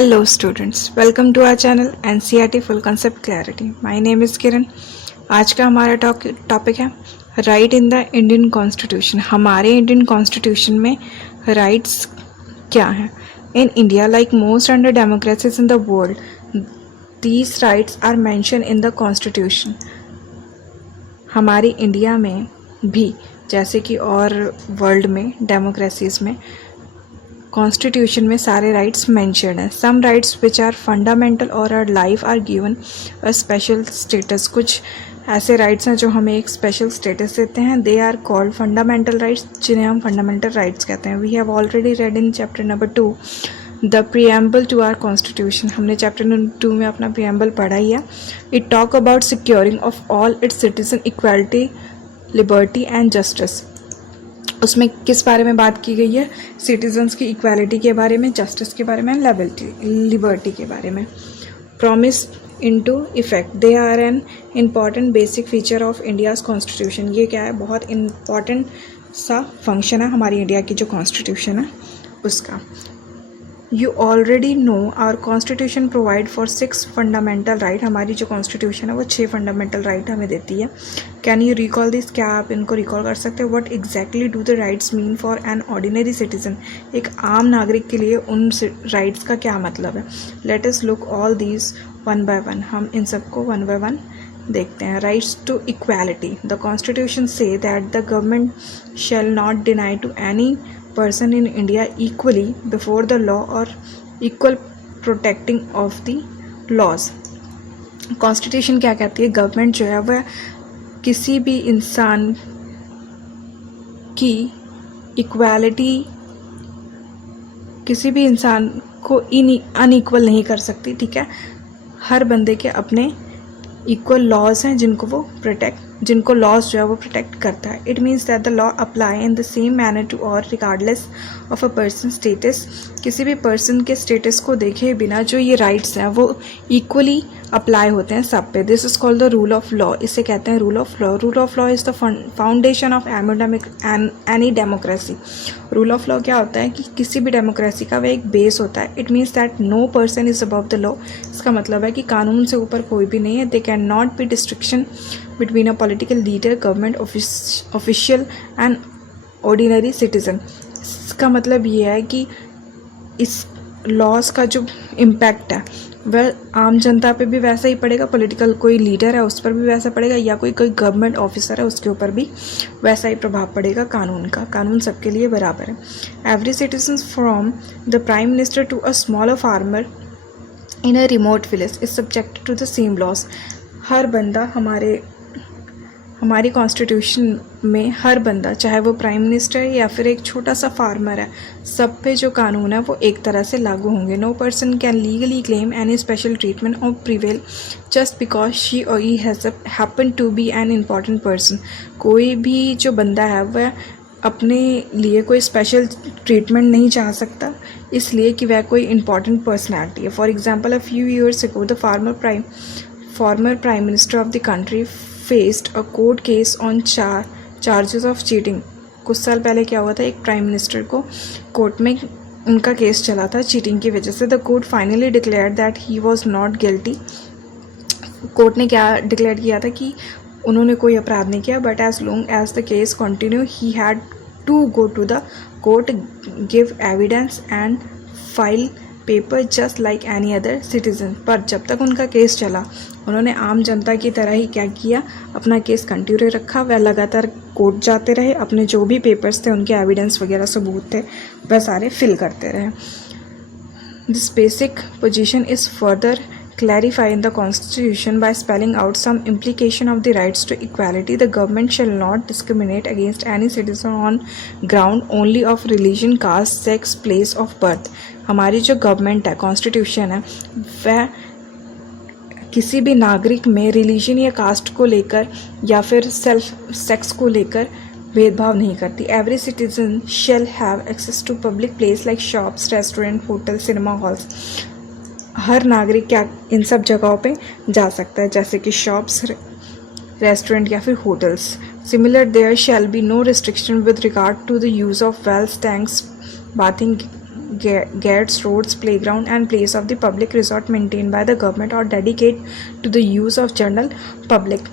Hello students, welcome to our channel NCERT Full Concept Clarity. My name is Kiran. आज का हमारा topic है right in the Indian constitution. हमारे Indian constitution में rights क्या हैं? In India like most under democracies in the world these rights are mention in the constitution. हमारी India में भी जैसे कि और वर्ल्ड में डेमोक्रेसीज में कॉन्स्टिट्यूशन में सारे राइट्स मेंशन्ड हैं. Some rights which are fundamental और are life are given a special status. कुछ ऐसे राइट्स हैं जो हमें एक स्पेशल स्टेटस देते हैं. They are called fundamental rights, जिन्हें हम फंडामेंटल राइट्स कहते हैं. We have already read in chapter number 2 the preamble to our constitution. हमने चैप्टर नंबर 2 में अपना प्रीएम्बल पढ़ा ही है. It talk about securing of all its citizen equality, liberty and justice. उसमें किस बारे में बात की गई है? सिटीजन्स की इक्वालिटी के बारे में, जस्टिस के बारे में, लिबर्टी के बारे में. Promise into effect. They are an important basic feature of India's constitution. ये क्या है? बहुत इम्पॉर्टेंट सा फंक्शन है हमारी इंडिया की जो कॉन्स्टिट्यूशन है उसका. You already know our constitution provide for 6 fundamental right. हमारी जो कॉन्स्टिट्यूशन है वो 6 फंडामेंटल राइट हमें देती है. Can you recall this? क्या आप इनको रिकॉल कर सकते हो? What exactly do the rights mean for an ordinary citizen. एक आम नागरिक के लिए उन राइट्स का क्या मतलब है? Let us look all these one by one. हम इन सबको वन बाय वन देखते हैं. Rights to equality. The constitution says that the government shall not deny to any person in India equally before the law or equal protecting of the laws. Constitution क्या कहती है? Government जो है वह किसी भी इंसान की इक्वालिटी, किसी भी इंसान को अनइक्वल नहीं कर सकती. ठीक है, हर बंदे के अपने इक्वल लॉज हैं जिनको लॉज जो है वो प्रोटेक्ट करता है. It means that the law apply in the same manner to all regardless of a person status. किसी भी पर्सन के स्टेटस को देखे बिना जो ये राइट्स हैं वो इक्वली अप्लाई होते हैं सब पे. This is called the rule of law. इसे कहते हैं rule of law. Rule of law is the foundation of any democracy. Rule of law क्या होता है कि किसी भी डेमोक्रेसी का वह एक बेस होता है. It means that no person is above the law. इसका मतलब है कि कानून से ऊपर कोई भी नहीं है. They can not B destruction between a political leader, government official and ordinary citizen. इसका मतलब ये है कि इस लॉज का जो इम्पैक्ट है वह आम जनता पे भी वैसा ही पड़ेगा. पॉलिटिकल कोई लीडर है उस पर भी वैसा पड़ेगा, या कोई गवर्नमेंट ऑफिसर है उसके ऊपर भी वैसा ही प्रभाव पड़ेगा कानून का. कानून सबके लिए बराबर है. Every citizen from the prime minister to a smaller farmer in a remote village is subjected to the same laws. हर बंदा हमारी कॉन्स्टिट्यूशन में हर बंदा, चाहे वो प्राइम मिनिस्टर है या फिर एक छोटा सा फार्मर है, सब पे जो कानून है वो एक तरह से लागू होंगे. No person can legally claim any special treatment or privilege just because she or he has happen to be an important person. कोई भी जो बंदा है वह अपने लिए कोई स्पेशल ट्रीटमेंट नहीं चाह सकता इसलिए कि वह कोई इम्पॉर्टेंट पर्सनैलिटी है. For example, a few years ago the former prime minister of the country faced a court case on charges of cheating. कुछ साल पहले क्या हुआ था, एक प्राइम मिनिस्टर को कोर्ट में उनका केस चला था चीटिंग की वजह से. The court finally declared that he was not guilty. Court ने क्या डिक्लेयर किया था कि उन्होंने कोई अपराध नहीं किया. But as long as the case continue he had to go to the court, give evidence and file paper just like any other citizen. पर जब तक उनका केस चला उन्होंने आम जनता की तरह ही क्या किया, अपना केस कंटिन्यू रखा. वह लगातार कोर्ट जाते रहे, अपने जो भी पेपर्स थे, उनके एविडेंस वगैरह सबूत थे, वह सारे फिल करते रहे. This basic position is further clarified in the Constitution by spelling out some implication of the rights to equality. The government shall not discriminate against any citizen on ground only of religion, caste, sex, place of birth. हमारी जो government है, constitution है, वह किसी भी नागरिक में religion या कास्ट को लेकर या फिर सेक्स को लेकर भेदभाव नहीं करती. Every citizen shall have access to public place like shops, restaurant, hotel, cinema halls. हर नागरिक क्या इन सब जगहों पे जा सकता है, जैसे कि शॉप्स, रेस्टोरेंट या फिर hotels. Similar there shall be no restriction with regard to the use of wells, tanks, bathing gates, roads, playground and place of the public resort maintained by the government or dedicate to the use of general public.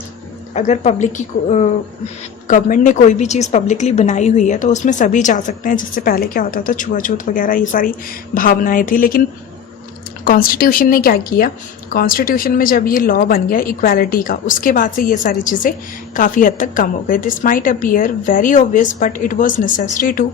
अगर public की government ने कोई भी चीज़ publicly बनाई हुई है तो उसमें सभी जा सकते हैं, जिससे पहले क्या होता था छुआछूत वगैरह ये सारी भावनाएं थी। लेकिन कॉन्स्टिट्यूशन ने क्या किया, कॉन्स्टिट्यूशन में जब ये लॉ बन गया इक्वालिटी का, उसके बाद से ये सारी चीज़ें काफ़ी हद तक कम हो गई। This might appear very obvious but it was necessary to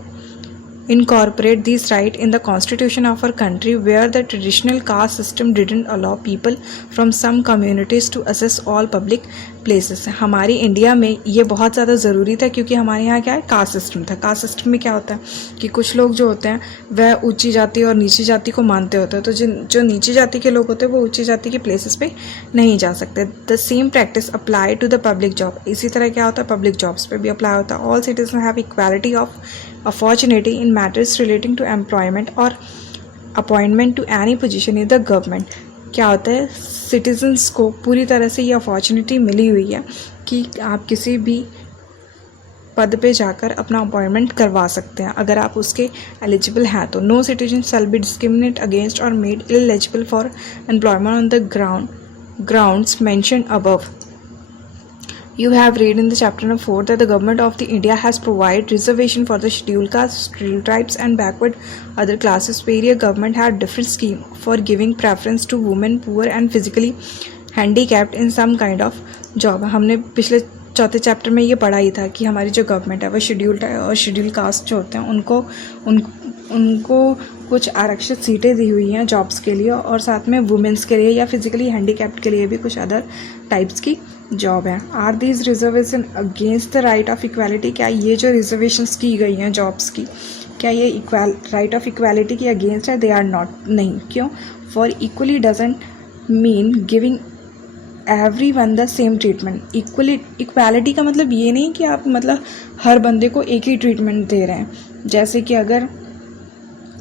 incorporate these rights in the constitution of our country where the traditional caste system didn't allow people from some communities to access all public places. हमारी India में ये बहुत ज़्यादा ज़रूरी था क्योंकि हमारे यहाँ क्या है, कास्ट सिस्टम था। कास्ट सिस्टम में क्या होता है कि कुछ लोग जो होते हैं वह ऊंची जाति और नीची जाति को मानते होते हैं, तो जो नीची जाति के लोग होते हैं वो ऊंची जाति के प्लेसेस पे नहीं जा सकते। The same practice apply to the public job. इसी तरह क्या होता है, पब्लिक जॉब्स पे भी अप्लाई होता है। All citizen have equality of opportunity in matters relating to employment or appointment to any position in the government. क्या होता है, सिटीजन्स को पूरी तरह से ये अपॉर्चुनिटी मिली हुई है कि आप किसी भी पद पे जाकर अपना अपॉइंटमेंट करवा सकते हैं अगर आप उसके एलिजिबल हैं तो। No citizen shall be discriminate against or made ineligible for employment on the grounds mentioned above. You have read in the chapter number 4 that the government of the India has provided reservation for the scheduled castes, scheduled tribes and backward other classes. Various government had different scheme for giving preference to women, poor and physically handicapped in some kind of job. हमने पिछले चौथे chapter में ये पढ़ा ही था कि हमारी जो गवर्नमेंट है वो शेड्यूल्ड और शेड्यूल कास्ट जो होते हैं उनको कुछ आरक्षित सीटें दी हुई हैं जॉब्स के लिए, और साथ में वुमेंस के लिए या फिजिकली हैंडीकैप्ड के लिए भी कुछ अदर टाइप्स की जॉब है। Are these reservation against the right of equality? क्या ये जो रिजर्वेशंस की गई हैं जॉब्स की, क्या ये राइट ऑफ इक्वालिटी के अगेंस्ट है? They are not. नहीं, क्यों? For equally doesn't mean giving everyone the same treatment. Equality का मतलब ये नहीं कि आप मतलब हर बंदे को एक ही ट्रीटमेंट दे रहे हैं। जैसे कि अगर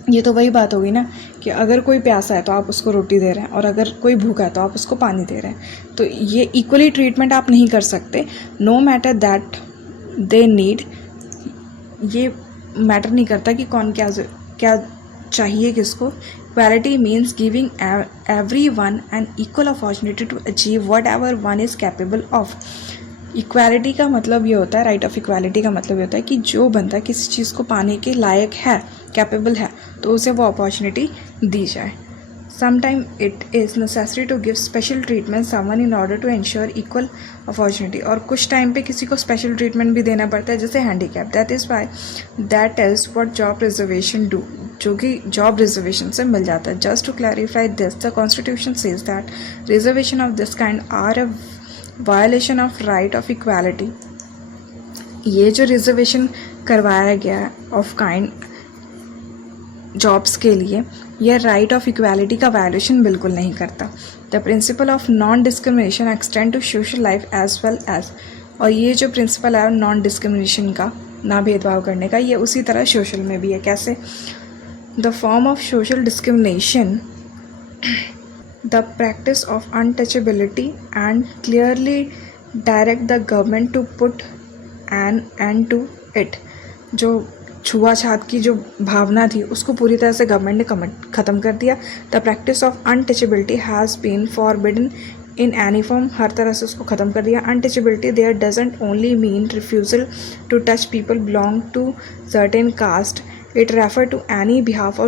ये तो वही बात होगी ना कि अगर कोई प्यासा है तो आप उसको रोटी दे रहे हैं और अगर कोई भूखा है तो आप उसको पानी दे रहे हैं, तो ये इक्वली ट्रीटमेंट आप नहीं कर सकते। No matter that they need, ये मैटर नहीं करता कि कौन क्या चाहिए किसको। Equality means giving everyone an equal opportunity to achieve whatever one is capable of. Equality का मतलब ये होता है, राइट ऑफ इक्वालिटी का मतलब ये होता है कि जो बंदा किसी चीज़ को पाने के लायक है, कैपेबल है, तो उसे वो अपॉर्चुनिटी दी जाए। Sometime it is necessary to give special treatment someone in order to ensure equal opportunity. और कुछ टाइम पे किसी को स्पेशल ट्रीटमेंट भी देना पड़ता है, जैसे handicap. That is what job reservation do, जो कि जॉब रिजर्वेशन से मिल जाता है। Just to clarify this, the constitution says that reservation of this kind are a violation of right of equality. ये जो रिजर्वेशन करवाया गया है ऑफ काइंड जॉब्स के लिए, यह राइट ऑफ इक्वालिटी का वायलेशन बिल्कुल नहीं करता। The principle of non discrimination extend to social life as well as, और ये जो प्रिंसिपल है नॉन डिस्क्रिमिनेशन का, ना भेदभाव करने का, ये उसी तरह सोशल में भी है। कैसे? The form of social discrimination the practice of untouchability and clearly direct the government to put an end to it। जो छुआछूत की जो भावना थी उसको पूरी तरह से गवर्नमेंट ने ख़त्म कर दिया। The practice of untouchability has been forbidden in any form, हर तरह से उसको ख़त्म कर दिया। Untouchability there doesn't only mean refusal to touch people belong to certain caste, it refer to any behalf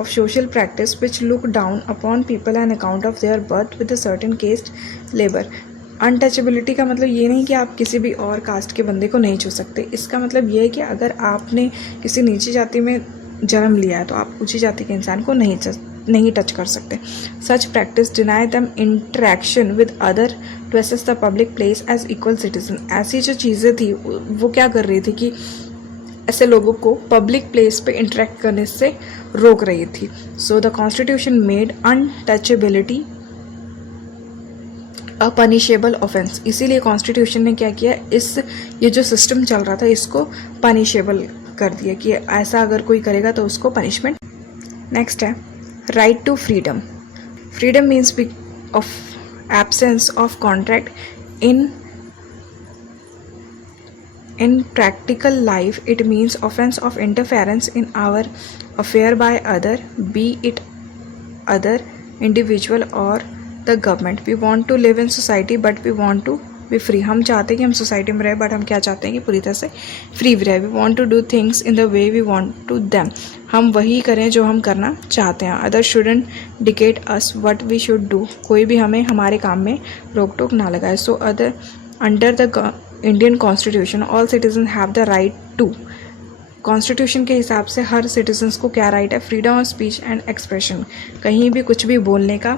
of social practice which look down upon people on account of their birth with a certain caste labor। Untouchability का मतलब ये नहीं कि आप किसी भी और cast के बंदे को नहीं छू सकते। इसका मतलब ये है कि अगर आपने किसी नीची जाति में जन्म लिया है तो आप ऊंची जाति के इंसान को नहीं टच कर सकते। Such practice deny them interaction with other to access the public place as equal citizen. ऐसी जो चीज़ें थी वो क्या कर रही थी कि ऐसे लोगों को पब्लिक प्लेस पे इंटरेक्ट करने से रोक रही थी। So the constitution made untouchability a punishable offence. इसीलिए कॉन्स्टिट्यूशन ने क्या किया, ये जो सिस्टम चल रहा था इसको पनिशेबल कर दिया कि ऐसा अगर कोई करेगा तो उसको पनिशमेंट। नेक्स्ट है right to freedom. Freedom means of absence of contract in In practical life, it means offense of interference in our affair by other, be it other individual or the government. We want to live in society but we want to be free. हम चाहते हैं कि हम society में रहे but हम क्या चाहते हैं कि पूरी तरह से फ्री भी रहे. We want to do things in the way we want to them. हम वही करें जो हम करना चाहते हैं. Others shouldn't dictate us what we should do. कोई भी हमें हमारे काम में रोक टोक ना लगाए. So under the Indian Constitution, all citizens have the right to. Constitution के हिसाब से हर सिटीजन्स को क्या राइट है? Freedom of speech and expression. कहीं भी कुछ भी बोलने का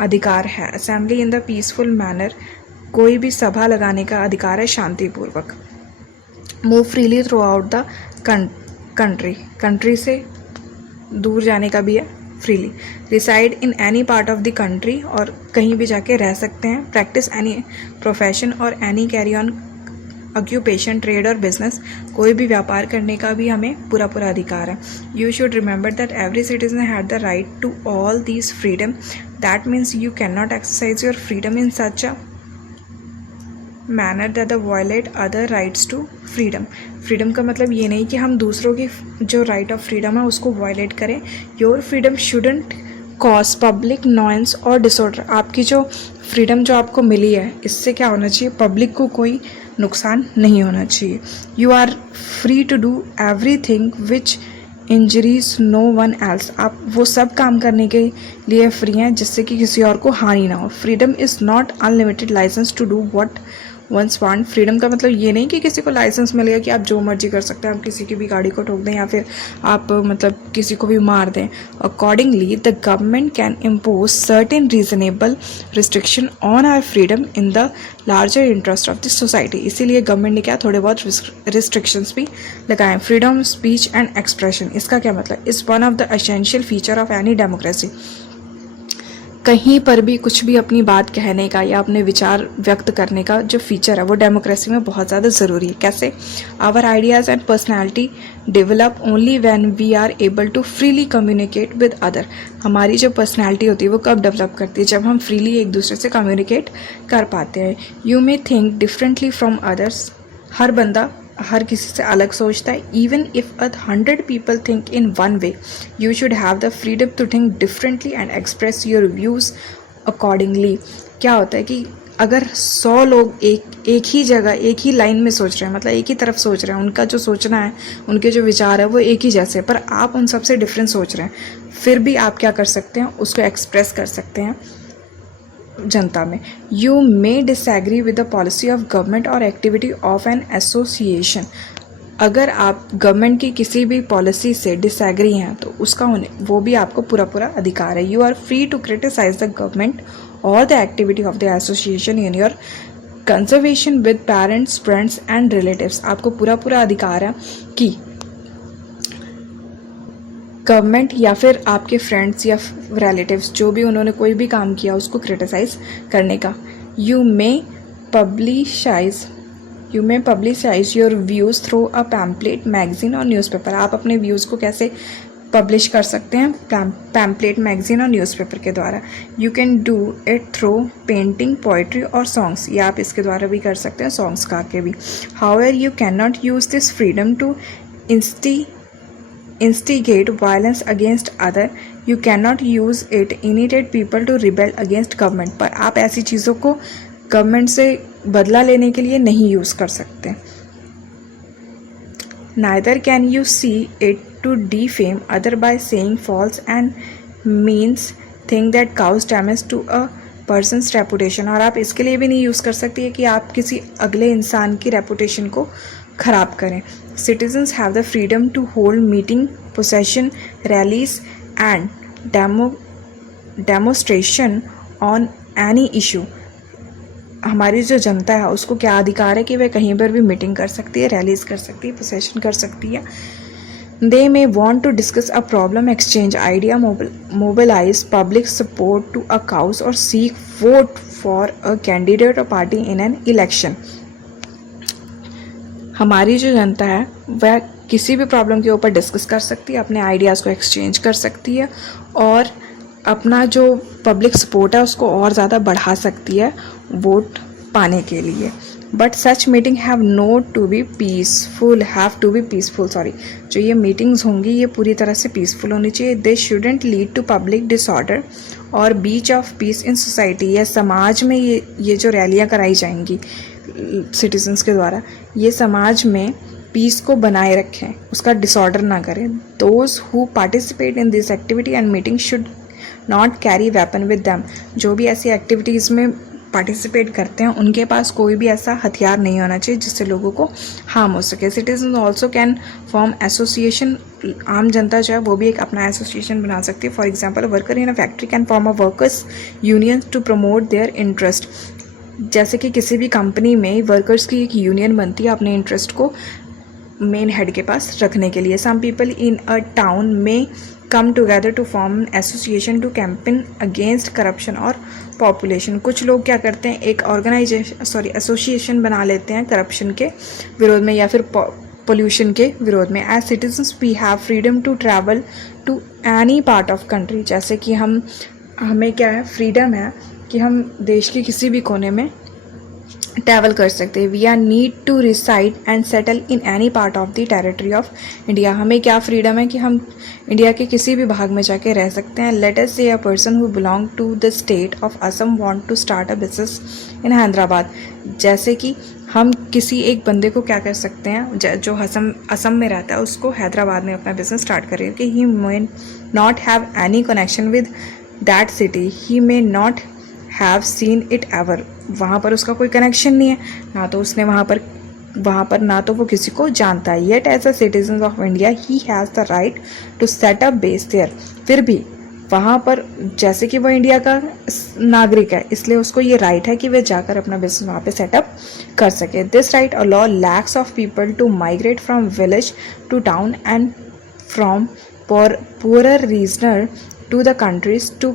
अधिकार है. Assembly in the peaceful manner. कोई भी सभा लगाने का अधिकार है शांतिपूर्वक. Move freely throughout the country. Country से दूर जाने का भी है freely. Reside in any part of the country. और कहीं भी जाके रह सकते हैं. प्रैक्टिस एनी प्रोफेशन और any carry on occupation, trade और बिजनेस. कोई भी व्यापार करने का भी हमें पूरा अधिकार है. You should remember that every citizen had the right to all these freedom. That means you can not exercise your freedom in such a manner that the violate other rights to freedom. Freedom का मतलब ये नहीं कि हम दूसरों की जो right of freedom है उसको वायलेट करें. Your freedom shouldn't cause public noise और डिसऑर्डर. आपकी जो फ्रीडम जो आपको मिली है इससे क्या होना चाहिए? पब्लिक को कोई नुकसान नहीं होना चाहिए. You are free to do everything which injuries no one else. आप वो सब काम करने के लिए फ्री हैं जिससे कि किसी और को हानि ना हो. Freedom is not unlimited license to do what one's want. Freedom का मतलब ये नहीं कि किसी को लाइसेंस मिल गया कि आप जो मर्जी कर सकते हैं. आप किसी की भी गाड़ी को ठोक दें या फिर आप मतलब किसी को भी मार दें. Accordingly the government can impose certain reasonable restriction on our freedom in the larger interest of the society. इसीलिए गवर्नमेंट ने क्या थोड़े बहुत रिस्ट्रिक्शंस भी लगाए. Freedom speech and expression. इसका क्या मतलब? Is one of the essential feature of any democracy. कहीं पर भी कुछ भी अपनी बात कहने का या अपने विचार व्यक्त करने का जो फीचर है वो डेमोक्रेसी में बहुत ज़्यादा ज़रूरी है. कैसे? Our ideas and personality develop only when we are able to freely communicate with other. हमारी जो पर्सनैलिटी होती है वो कब डेवलप करती है? जब हम फ्रीली एक दूसरे से कम्युनिकेट कर पाते हैं. You may think differently from others. हर बंदा हर किसी से अलग सोचता है. Even if 100 people think in one way, you should have the freedom to think differently and express your views accordingly. क्या होता है कि अगर 100 लोग एक ही जगह एक ही लाइन में सोच रहे हैं, मतलब एक ही तरफ सोच रहे हैं, उनका जो सोचना है, उनके जो विचार है वो एक ही जैसे, पर आप उन सबसे डिफरेंट सोच रहे हैं, फिर भी आप क्या कर सकते हैं? उसको एक्सप्रेस कर सकते हैं जनता में. You may disagree with the policy of government और एक्टिविटी ऑफ एन एसोसिएशन. अगर आप गवर्नमेंट की किसी भी पॉलिसी से डिसएग्री हैं तो उसका वो भी आपको पूरा अधिकार है. You are free to criticise the government or the activity of the association in your conversation with parents, friends and relatives. आपको पूरा अधिकार है कि गवर्नमेंट या फिर आपके फ्रेंड्स या रिलेटिव्स जो भी उन्होंने कोई भी काम किया उसको क्रिटिसाइज करने का. You may publicise your views through a pamphlet, magazine और न्यूज़पेपर. आप अपने व्यूज़ को कैसे पब्लिश कर सकते हैं? पैम्पलेट, मैगजीन और न्यूज़पेपर के द्वारा. You can do it through painting, poetry और सॉन्ग्स. या आप इसके द्वारा भी कर सकते हैं, सॉन्ग्स गा के भी. However you can not use this freedom to instigate violence against other. You cannot use it incitate people to rebel against government. पर आप ऐसी चीज़ों को गवर्नमेंट से बदला लेने के लिए नहीं यूज़ कर सकते. Neither can you see it to defame other by saying false and means thing that cause damage to a person's reputation. और आप इसके लिए भी नहीं यूज़ कर सकती है कि आप किसी अगले इंसान की रेपुटेशन को खराब करें. Citizens have the freedom to hold meeting, procession, rallies and demonstration on any issue. हमारी जो जनता है उसको क्या अधिकार है कि वह कहीं पर भी मीटिंग कर सकती है, रैलीज कर सकती है, प्रोसेशन कर सकती है. They may want to discuss a problem, exchange idea, mobilize public support to a cause or seek vote for a candidate or party in an election. हमारी जो जनता है वह किसी भी प्रॉब्लम के ऊपर डिस्कस कर सकती है, अपने आइडियाज़ को एक्सचेंज कर सकती है और अपना जो पब्लिक सपोर्ट है उसको और ज़्यादा बढ़ा सकती है वोट पाने के लिए. But such meeting have to be peaceful sorry, जो ये मीटिंग्स होंगी ये पूरी तरह से पीसफुल होनी चाहिए. They shouldn't lead to public disorder or breach of peace in society. या समाज में ये जो रैलियाँ कराई जाएंगी सिटीजन्स के द्वारा, ये समाज में पीस को बनाए रखें, उसका डिसऑर्डर ना करें. Those who participate in this activity and meeting should not carry weapon with them. जो भी ऐसी एक्टिविटीज़ में पार्टिसिपेट करते हैं उनके पास कोई भी ऐसा हथियार नहीं होना चाहिए जिससे लोगों को हार्म हो सके. Citizen also can form association. आम जनता जो है वो भी एक अपना एसोसिएशन बना सकती है. For example, worker in a factory can form a workers union to promote their interest. जैसे कि किसी भी कंपनी में वर्कर्स की एक यूनियन बनती है अपने इंटरेस्ट को मेन हेड के पास रखने के लिए. Some people in a town में come together to form association to campaign against corruption or population. कुछ लोग क्या करते हैं, एक एसोसिएशन बना लेते हैं करप्शन के विरोध में या फिर पोल्यूशन के विरोध में. As citizens we have freedom to travel to any part of country. जैसे कि हमें क्या है, फ्रीडम है कि हम देश के किसी भी कोने में ट्रैवल कर सकते हैं. We are need to reside and settle in any part of the territory of India. हमें क्या फ्रीडम है कि हम इंडिया के किसी भी भाग में जाके रह सकते हैं. Let us say a person who belong to the state of Assam want to start a business in Hyderabad. जैसे कि हम किसी एक बंदे को क्या कर सकते हैं जो असम में रहता है, उसको हैदराबाद में अपना बिजनेस स्टार्ट करें कि he may not have any connection with that city, he may not have seen it ever. वहाँ पर उसका कोई कनेक्शन नहीं है, ना तो उसने वहाँ पर ना तो वो किसी को जानता है. Yet as a citizen of India he has the right to set up base there. फिर भी वहाँ पर जैसे कि वो इंडिया का नागरिक है, इसलिए उसको ये राइट है कि वह जाकर अपना बिजनेस वहाँ पे सेटअप कर सके. This right allow lakhs of people to migrate from village to town and from poorer regions to the countries to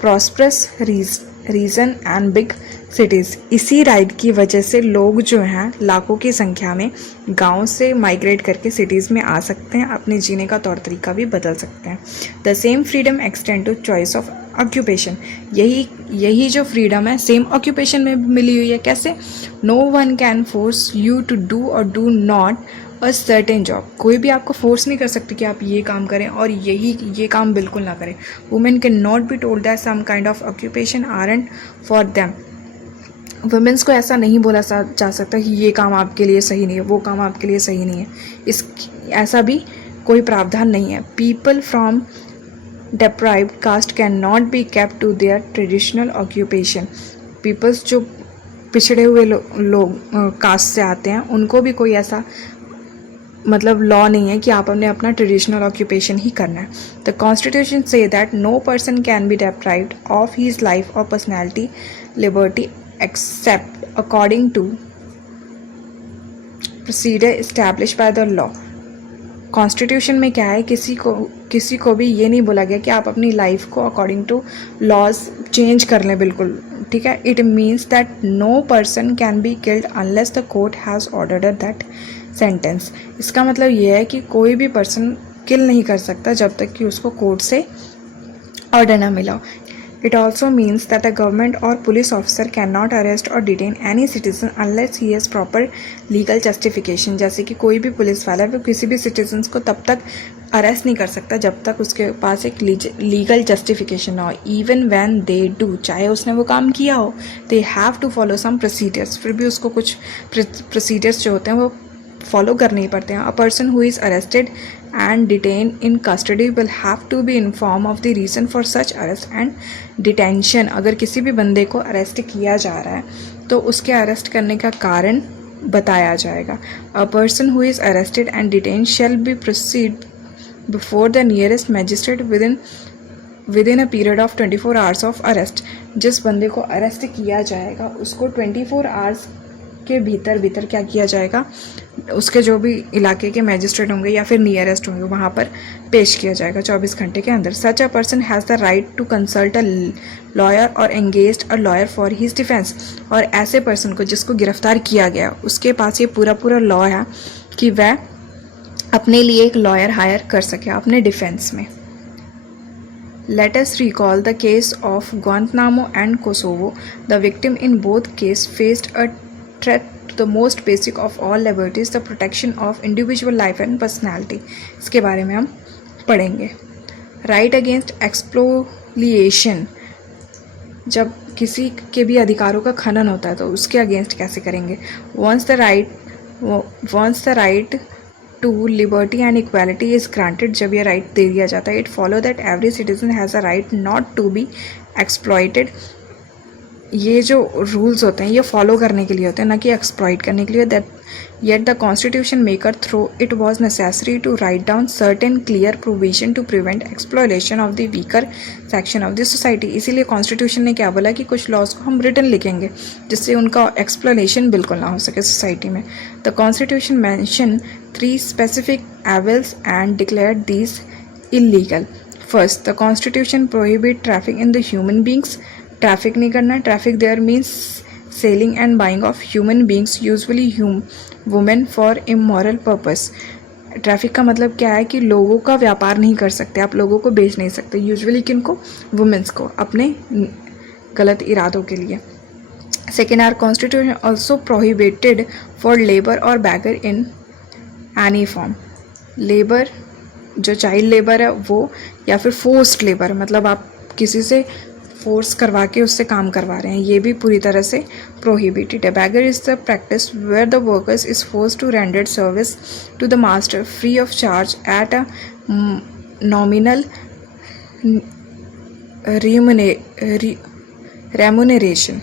prosperous region and big cities. इसी राइट की वजह से लोग जो हैं लाखों की संख्या में गांव से माइग्रेट करके सिटीज़ में आ सकते हैं, अपने जीने का तौर तरीका भी बदल सकते हैं. The same freedom extend to choice of occupation. यही जो फ्रीडम है सेम ऑक्यूपेशन में भी मिली हुई है. कैसे? No one can force you to do or do not a certain job. कोई भी आपको फोर्स नहीं कर सकती कि आप ये काम करें और ये काम बिल्कुल ना करें. Women can not be told that some kind of occupation aren't for them. Womens को ऐसा नहीं बोला जा सकता कि ये काम आपके लिए सही नहीं है, वो काम आपके लिए सही नहीं है. ऐसा भी कोई प्रावधान नहीं है. People from deprived caste cannot be kept to their traditional occupation. Peoples जो पिछड़े हुए लोग कास्ट से आते हैं उनको भी कोई ऐसा मतलब लॉ नहीं है कि आप अपना ट्रेडिशनल ऑक्यूपेशन ही करना है. The constitution says that no person can be deprived of his life or personality liberty except according to procedure establish by the law. Constitution में क्या है, किसी को भी ये नहीं बोला गया कि आप अपनी लाइफ को अकॉर्डिंग टू लॉज चेंज कर लें बिल्कुल. ठीक है. It means that no person can be killed unless the court has ordered that sentence. इसका मतलब ये है कि कोई भी पर्सन किल नहीं कर सकता जब तक कि उसको कोर्ट से ऑर्डर ना मिला. It also means that a government or police officer cannot arrest or detain any citizen unless he has proper legal justification. जैसे कि कोई भी पुलिस वाला वो किसी भी citizens को तब तक अरेस्ट नहीं कर सकता जब तक उसके पास एक लीगल जस्टिफिकेशन हो. इवन व्हेन दे डू, चाहे उसने वो काम किया हो, they have to follow some procedures. फिर भी उसको कुछ प्रोसीजर्स जो होते हैं वो फॉलो करने ही पड़ते हैं. अ person who is arrested and detained in custody will have to be informed of the reason for such arrest and detention. अगर किसी भी बंदे को अरेस्ट किया जा रहा है तो उसके अरेस्ट करने का कारण बताया जाएगा. A person who is arrested and detained shall be proceed before the nearest magistrate within a period of 24 hours of arrest. जिस बंदे को अरेस्ट किया जाएगा उसको 24 hours के भीतर क्या किया जाएगा, उसके जो भी इलाके के मैजिस्ट्रेट होंगे या फिर नियरेस्ट होंगे वहाँ पर पेश किया जाएगा 24 घंटे के अंदर. Such a person has the right to consult a lawyer or engage a lawyer for his defence. और ऐसे पर्सन को जिसको गिरफ्तार किया गया उसके पास ये पूरा लॉ है कि वह अपने लिए एक लॉयर हायर कर सके अपने डिफेंस में. Let us recall the case of Guantanamo and Kosovo. The victim in both cases faced a threat to the most basic of all liberties, the protection of individual life and personality. इसके बारे में हम पढ़ेंगे. Right against expoliation, जब किसी के भी अधिकारों का खनन होता है तो उसके अगेंस्ट कैसे करेंगे. Once the right to liberty and equality is granted, जब ये राइट दे दिया जाता है, it follow that every citizen has a right not to be exploited. ये जो रूल्स होते हैं ये फॉलो करने के लिए होते हैं, ना कि एक्सप्लॉइट करने के लिए. That yet the constitution maker thought it was necessary to write down certain clear provision to prevent exploitation of the weaker section of the society. इसीलिए कॉन्स्टिट्यूशन ने क्या बोला कि कुछ लॉज को हम रिटन लिखेंगे जिससे उनका एक्सप्लॉयटेशन बिल्कुल ना हो सके सोसाइटी में. The constitution mention 3 specific evils and declared these illegal. First, the constitution prohibit traffic in the human beings. Traffic नहीं करना. Traffic there means selling and buying of human beings, usually women for immoral purpose. Traffic का मतलब क्या है कि लोगों का व्यापार नहीं कर सकते, आप लोगों को बेच नहीं सकते. यूजुअली किनको? वुमेन्स को, अपने गलत इरादों के लिए. Second, our constitution also prohibited for labour or beggar in any form. Labour जो चाइल्ड लेबर है वो, या फिर फोर्स्ड लेबर, मतलब आप किसी से फोर्स करवा के उससे काम करवा रहे हैं, ये भी पूरी तरह से प्रोहिबिटेड है. Begar is the practice where the workers is force to render service to the master free of charge at a nominal remuneration.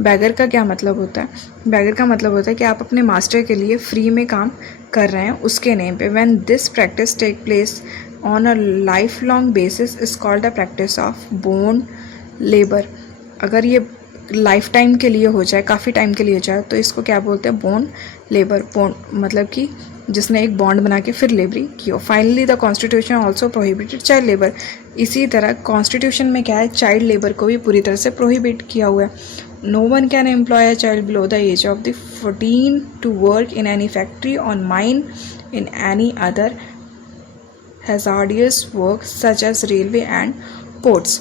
Begar का क्या मतलब होता है? बैगर का मतलब होता है कि आप अपने मास्टर के लिए फ्री में काम कर रहे हैं उसके नेम पे. When this practice take place on a life long basis is called the practice of bond labour. अगर ये लाइफ टाइम के लिए हो जाए, काफ़ी टाइम के लिए हो जाए, तो इसको क्या बोलते हैं? Bond labour. बॉन्ड मतलब कि जिसने एक बॉन्ड बना के फिर लेबरी की हो. Finally the constitution also prohibited child labour. इसी तरह कॉन्स्टिट्यूशन में क्या है? चाइल्ड लेबर को भी पूरी तरह से प्रोहिबिट किया हुआ है. No one can employ a child below the age of the 14 to work in any factory on mine in any other hazardous work such as railway and ports.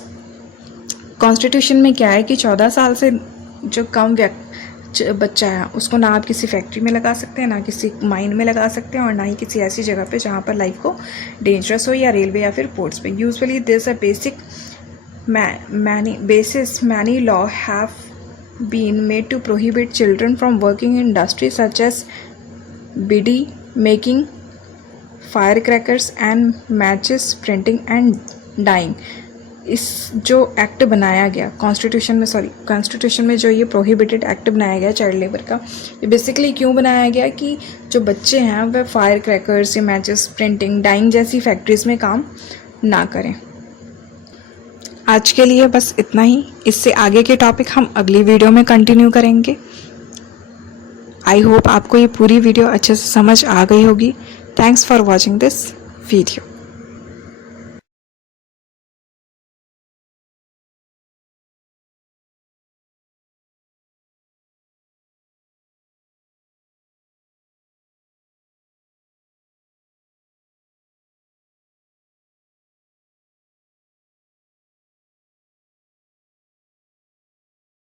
Constitution में क्या है कि 14 साल से जो कम बच्चा है उसको ना आप किसी फैक्ट्री में लगा सकते हैं, ना किसी माइन में लगा सकते हैं, और ना ही किसी ऐसी जगह पे जहाँ पर लाइफ को डेंजरस हो, या रेलवे या फिर पोर्ट्स पे. Usually this a basic many law have been made to prohibit children from working in industries such as bidi making, firecrackers and matches, printing and dyeing. इस जो एक्ट बनाया गया कॉन्स्टिट्यूशन में जो ये प्रोहिबिटेड एक्ट बनाया गया चाइल्ड लेबर का, ये बेसिकली क्यों बनाया गया कि जो बच्चे हैं वह फायर क्रैकर्स या मैचेस, प्रिंटिंग, डाइंग जैसी फैक्ट्रीज में काम ना करें. आज के लिए बस इतना ही. इससे आगे के टॉपिक हम अगली वीडियो में कंटिन्यू करेंगे. आई होप आपको ये पूरी वीडियो अच्छे से समझ आ गई होगी. Thanks for watching this video.